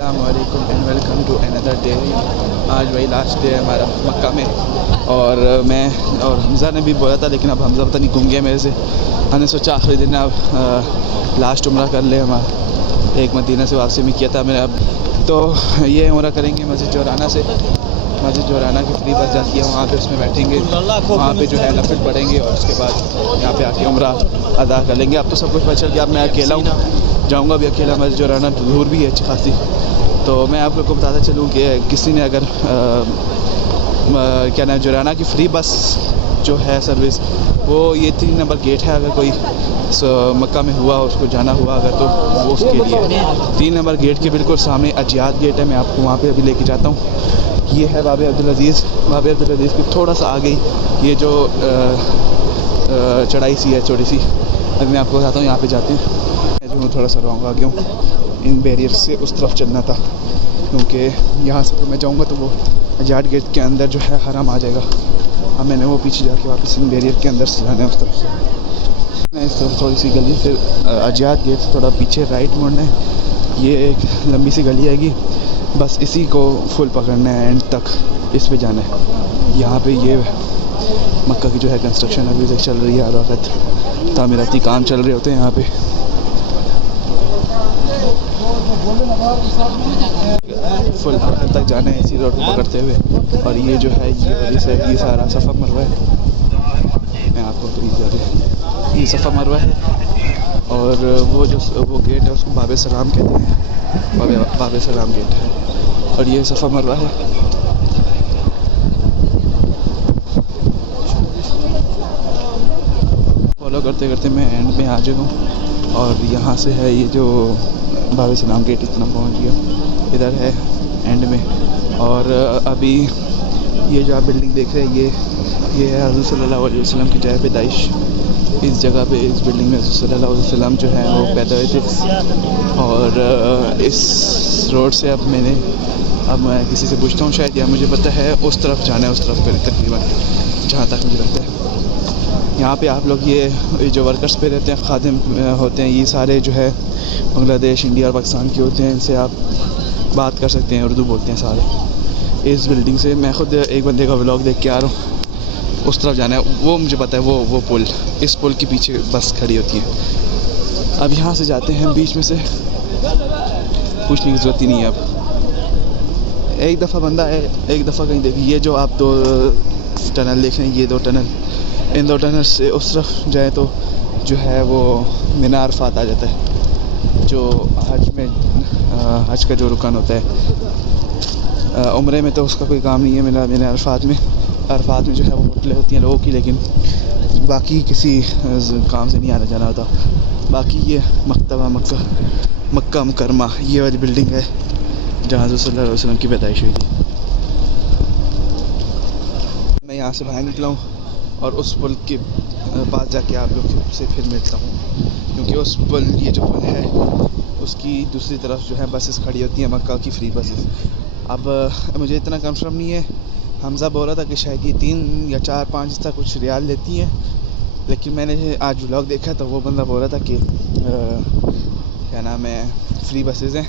अस्सलामुअलैकुम and welcome to another day. आज वही लास्ट डे है हमारा मक्का में, और मैं और हमज़ा ने भी बोला था, लेकिन अब हमज़ा पता नहीं घूम गया मेरे से। हमने सोचा आखिरी दिन अब लास्ट उम्रा कर ले। हमारा एक मदीना से वापसी में किया था मैंने। अब तो ये उम्रा करेंगे मस्जिद जोराना से। मस्जिद जोराना की फ्री बस जाती है, वहाँ पे उसमें बैठेंगे, वहाँ पे जो है नफिल पढ़ेंगे और उसके बाद यहाँ पे आके उम्रा अदा कर लेंगे। अब तो सब कुछ पता चल गया। अब मैं अकेला हूँ, जाऊँगा भी अकेला। मस्जिद जोराना दूर भी है अच्छी खासी। तो मैं आप लोग को बताता चलूँ कि किसी ने अगर क्या नाम जोराना की फ़्री बस जो है सर्विस, वो ये 3 नंबर गेट है। अगर कोई मक्का में हुआ, उसको जाना हुआ अगर, तो वो उसके लिए 3 नंबर गेट के बिल्कुल सामने अजियात गेट है। मैं आपको वहाँ पे अभी लेके जाता हूँ। ये है बाबे अब्दुल अज़ीज़। बाबे अब्दुल अज़ीज़ की थोड़ा सा आगे ही ये जो चढ़ाई सी है छोटी सी, अभी मैं आपको बताता हूँ। यहाँ पे जाते हैं। मैं जो थोड़ा सा रॉन्ग आ गया हूँ, इन बैरियर से उस तरफ चलना था, क्योंकि यहाँ से तो मैं जाऊँगा तो वो अजियात गेट के अंदर जो है हराम आ जाएगा। अब मैंने वो पीछे जाके वापस इन बैरियर के अंदर से जाना है उस तरफ से। मैं इस तरफ थोड़ी सी गली, फिर अजियात गेट से थोड़ा पीछे राइट मुड़ना है। ये एक लंबी सी गली आएगी, बस इसी को फुल पकड़ना है, एंड तक इस पे जाना है। यहाँ पे ये मक्का की जो है कंस्ट्रक्शन अभी तक चल रही है। हर वक्त तामीराती काम चल रहे होते हैं यहाँ पे। फुल आखिर तक जाना है इसी रोड को पकड़ते हुए। और ये जो है ये वजह से ये सारा सफ़ा मरवा है। मैं आपको तो ये सफ़ा मरवा है, और वो गेट है उसको बाबे सलाम कहते हैं। बाबे सलाम गेट है, और ये सफ़ा मरवा है। फॉलो करते करते मैं एंड में आ चुका हूँ, और यहाँ से है ये जो बाबे सलाम गेट इतना पहुँच गया। इधर है एंड में। और अभी ये जो आप बिल्डिंग देख रहे हैं, ये है हज़रत सल्लल्लाहु अलैहि वसल्लम की जगह पैदाइश। इस जगह पे, इस बिल्डिंग में हज़रत सल्लल्लाहु अलैहि वसल्लम जो है वो पैदा हुए थे। और इस रोड से अब मैं किसी से पूछता हूँ, शायद या मुझे पता है उस तरफ जाना है, उस तरफ पर तकरीबन जहाँ तक मुझे लगता है। यहाँ पे आप लोग ये जो वर्कर्स पे रहते हैं, खादिम होते हैं, ये सारे जो है बांग्लादेश, इंडिया और पाकिस्तान के होते हैं। इनसे आप बात कर सकते हैं, उर्दू बोलते हैं सारे। इस बिल्डिंग से मैं ख़ुद एक बंदे का व्लॉग देख के आ रहा हूँ। उस तरफ जाना है, वो मुझे पता है, वो पुल, इस पुल के पीछे बस खड़ी होती है। अब यहाँ से जाते हैं बीच में से, पूछने की ज़रूरत ही नहीं है। अब एक दफ़ा बंदा है, एक दफ़ा कहीं देखिए, ये जो आप 2 टनल देख रहे हैं, ये 2 टनल, इन 2 टनल से उस तरफ जाए तो जो है वो मीनार अरफात आ जाता है, जो हज का जो रुकन होता है। उम्रे में तो उसका कोई काम नहीं है। मीनार अरफात में जो है वो होटलें होती हैं लोगों की, लेकिन बाकी किसी काम से नहीं आना जाना होता। बाकी ये मकतबा मक्का मुकरमा, ये वाली बिल्डिंग है जहाँ हज़रत सल्लल्लाहु अलैहि वसल्लम की पैदाइश हुई थी। मैं यहाँ से बाहर निकला हूँ और उस पुल के पास जाके आप लोग से फिर मिलता हूँ, क्योंकि उस पुल, ये जो पुल है उसकी दूसरी तरफ जो है बसेस खड़ी होती हैं, मक्का की फ्री बसेस। अब मुझे इतना कंफर्म नहीं है। हमज़ा बोल रहा था कि शायद ये 3 या 4-5 तक कुछ रियाल लेती हैं, लेकिन मैंने आज व्लॉग देखा तो वो बंदा बोल रहा था कि क्या नाम है, फ्री बसेस हैं।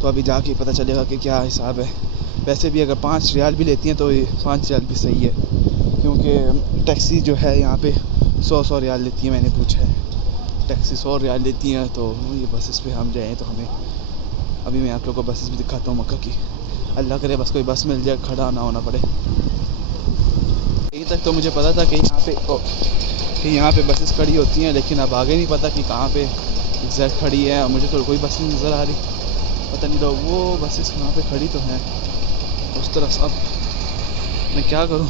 तो अभी जाके पता चलेगा कि क्या हिसाब है। वैसे भी अगर 5 रियाल भी लेती हैं तो 5 रियाल भी सही है, क्योंकि टैक्सी जो है यहाँ पे 100 रियाल लेती है। मैंने पूछा है, टैक्सी 100 रियाल लेती हैं। तो ये बसेस पे हम जाएँ तो हमें, अभी मैं आप लोगों को बसेस भी दिखाता हूँ मक्का की। अल्लाह करे बस कोई बस मिल जाए, खड़ा ना होना पड़े। यहीं तक तो मुझे पता था कि यहाँ पे बसेस खड़ी होती हैं, लेकिन अब आगे नहीं पता कि कहाँ पे एग्जैक्ट खड़ी है। मुझे तो कोई बस नहीं नज़र आ रही, पता नहीं। तो वो बसेस वहाँ पे खड़ी तो हैं उस तरफ। अब मैं क्या करूँ,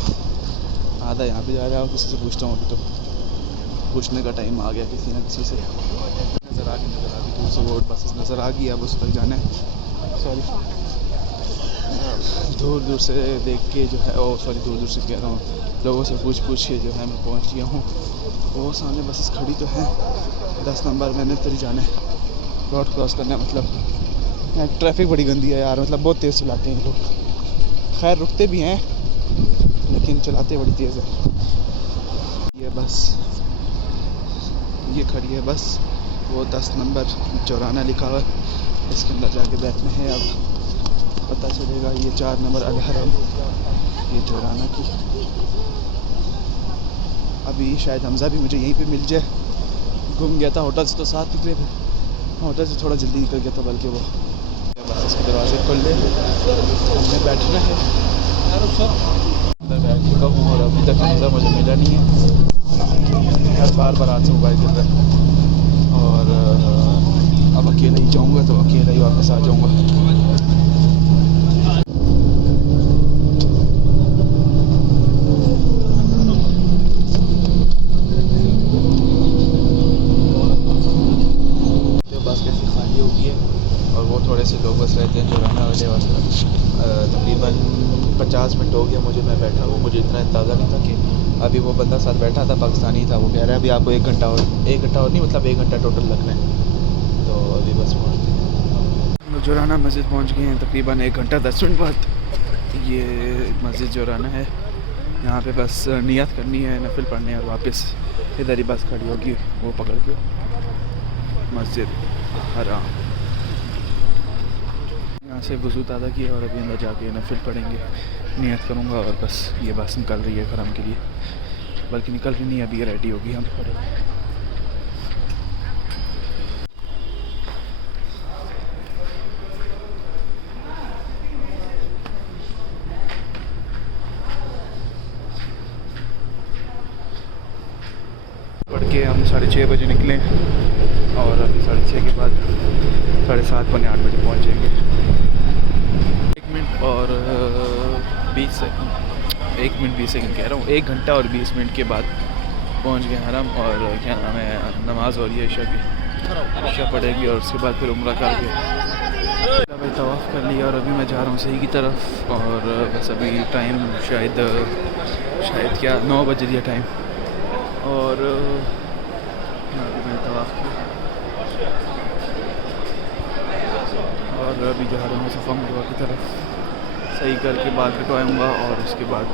आधा यहाँ पे जा रहा हूँ, किसी से पूछता हूँ। अभी तो पूछने का टाइम आ गया किसी ना किसी से। नज़र आ गई दूर से वो बसेस नज़र आ गई। अब उस तक जाना है। सॉरी, दूर से देख के जो है, दूर से कह रहा हूँ, लोगों से पूछ के जो है मैं पहुँच गया हूँ। वो सामने बसेस खड़ी तो हैं। 10 नंबर मैंने तो जाना है, रोड क्रॉस करना है। मतलब यहाँ ट्रैफिक बड़ी गंदी है यार, मतलब बहुत तेज़ चलाते हैं लोग। खैर रुकते भी हैं, लेकिन चलाते बड़ी तेज़ है। ये बस, ये खड़ी है बस, वो 10 नंबर जोराना लिखा हुआ है। इसके अंदर जाके बैठना है। अब पता चलेगा। ये 4 नंबर अल-हरम, ये जोराना की। अभी शायद हमज़ा भी मुझे यहीं पे मिल जाए। घूम गया था होटल से तो साथ निकले थे, होटल से थोड़ा जल्दी निकल गया था बल्कि वो। बस इसके दरवाजे खोल ले, हमने बैठना है। अंदर बैठ चुका हूँ और अभी तक हमज़ा मुझे मिला नहीं है। हर बार हाथ से मोबाइल गिर रहा है और अब अकेला ही जाऊँगा तो अकेला ही वापस आ जाऊँगा। और वो थोड़े से लोग बस रहते हैं जो रहने वाले और तकरीबन 50 मिनट हो गया मुझे, मैं बैठा हूँ। मुझे इतना अंदाज़ा नहीं था कि अभी वो बंदा साथ बैठा था पाकिस्तानी था, वो कह रहा है अभी आपको 1 घंटा और नहीं मतलब 1 घंटा टोटल लगना है। तो अभी बस पहुँचते हैं जोराना मस्जिद, पहुँच गए हैं तकरीबन 1 घंटा 10 मिनट बाद। ये मस्जिद जोराना है, यहाँ पे बस नियत करनी है, नफिल पढ़ने और वापस इधर ही बस खड़ी होगी वो पकड़ के मस्जिद हराम। यहाँ से वज़ू ताज़ा किया और अभी अंदर जाके नफिल पढ़ेंगे, नियत करूँगा और बस ये बस निकल रही है हरम के लिए, बल्कि निकल रही नहीं अभी ये रेडी होगी, हम खड़े। पढ़ के हम 6:30 बजे निकले और अभी 6:30 के बाद 7:30 पौने 8 बजे पहुँचेंगे। 1 मिनट और 20 सेकंड, 1 मिनट 20 सेकंड कह रहा हूँ, 1 घंटा और 20 मिनट के बाद पहुँच गए हरम। और क्या नाम है, नमाज़ हो रही है ईशा की, ईशा पढ़ेगी और उसके बाद फिर उम्रा करके भाई तवाफ़ कर लिया और अभी मैं जा रहा हूँ सही की तरफ। और बस अभी टाइम शायद क्या 9 बज रही है टाइम। और अभी मैंने तवाफ़ किया और अभी जा रहा हूँ सफ़ा मरवा की तरफ, सही करके बाल कटवाऊँगा और उसके बाद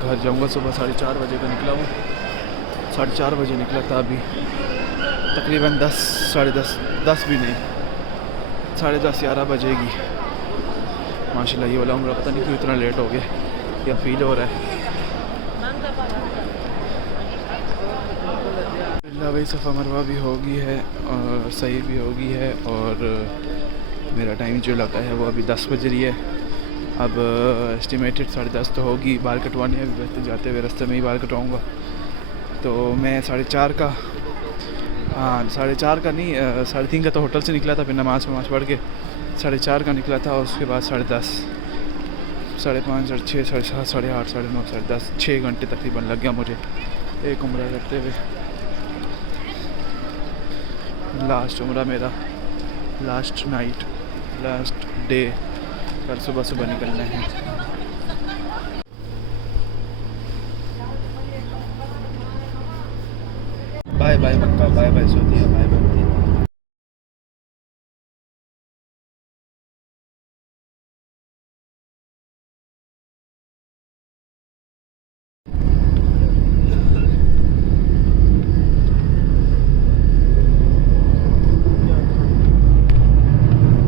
घर जाऊँगा। सुबह 4:30 बजे का निकला हूँ, 4:30 बजे निकला था, अभी तकरीबन 10 साढ़े 10 भी नहीं, 10:30 11 बजेगी। माशाल्लाह ये वाला उम्र पता नहीं क्यों इतना लेट हो गया, या फील हो रहा है। भाई सफ़ा मरवा भी होगी है और सही भी होगी है और मेरा टाइम जो लगा है वो अभी 10 बज रही है। अब एस्टिमेटेड 10:30 तो होगी। बाल कटवाने अभी बहते जाते हुए रास्ते में ही बाल कटवाऊँगा। तो मैं 4:30 का, हाँ 4:30 का नहीं, 3:30 का तो होटल से निकला था, फिर नमाज़ पढ़ के 4:30 का निकला था और उसके बाद 10:30, 5:30, 6:30, 7:30, 8:30, 9:30, 10:30, 6 घंटे तकरीबन लग गया मुझे एक उम्रा करते हुए। लास्ट उम्रा मेरा, लास्ट नाइट, लास्ट डे, कल सुबह निकलना है। Bye bye Mecca, bye bye Saudia, bye bye Medina.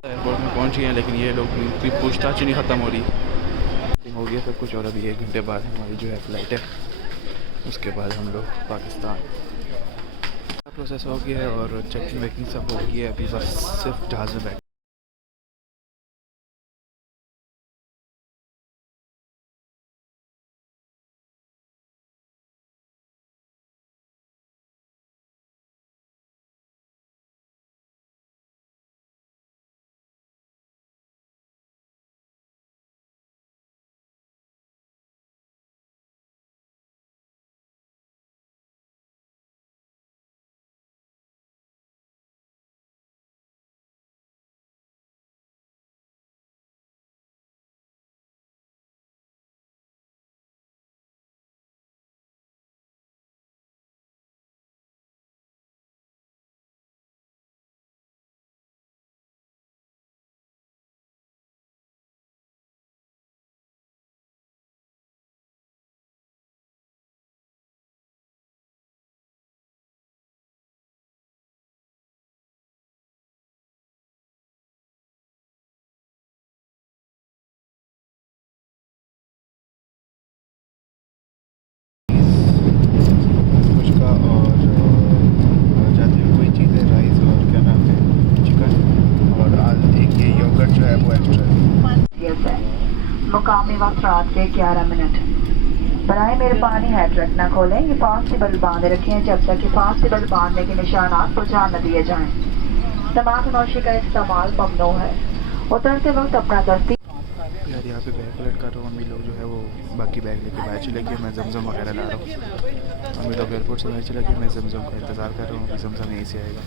Airport में पहुंच गए हैं, लेकिन ये लोग की पूछताछ नहीं ख़त्म हो रही। हो गया सब कुछ और अभी 1 घंटे बाद हमारी जो है फ़्लाइट है, उसके बाद हम लोग पाकिस्तान। प्रोसेस हो गया है और चेकिंग वेकिंग सब हो गया है, अभी बस सिर्फ जहाज़ में बैठ मुकामी वक्त रात के 11 मिनट। बराए मेहरबानी हेडरेस्ट न खोलें, ये फास्टिबल बांधे रखें जब तक कि फास्टिबल बांधने के निशानात पहुँचा न दिए जाएं। तमाक नोशी का इस्तेमाल ममनू है। उतरते वक्त अपना दस्ती यार यहाँ पे बैग कलेक्ट कर रहा हूँ। अम्मी लोग जो है वो बाकी बैग लेके बाहर चले गए। मैं जमजम वगैरह ला रहा हूँ। अम्मी लोग एयरपोर्ट से बाहर चले गए। मैं जमजम का इंतज़ार कर रहा हूँ कि जमजम यहीं से आएगा।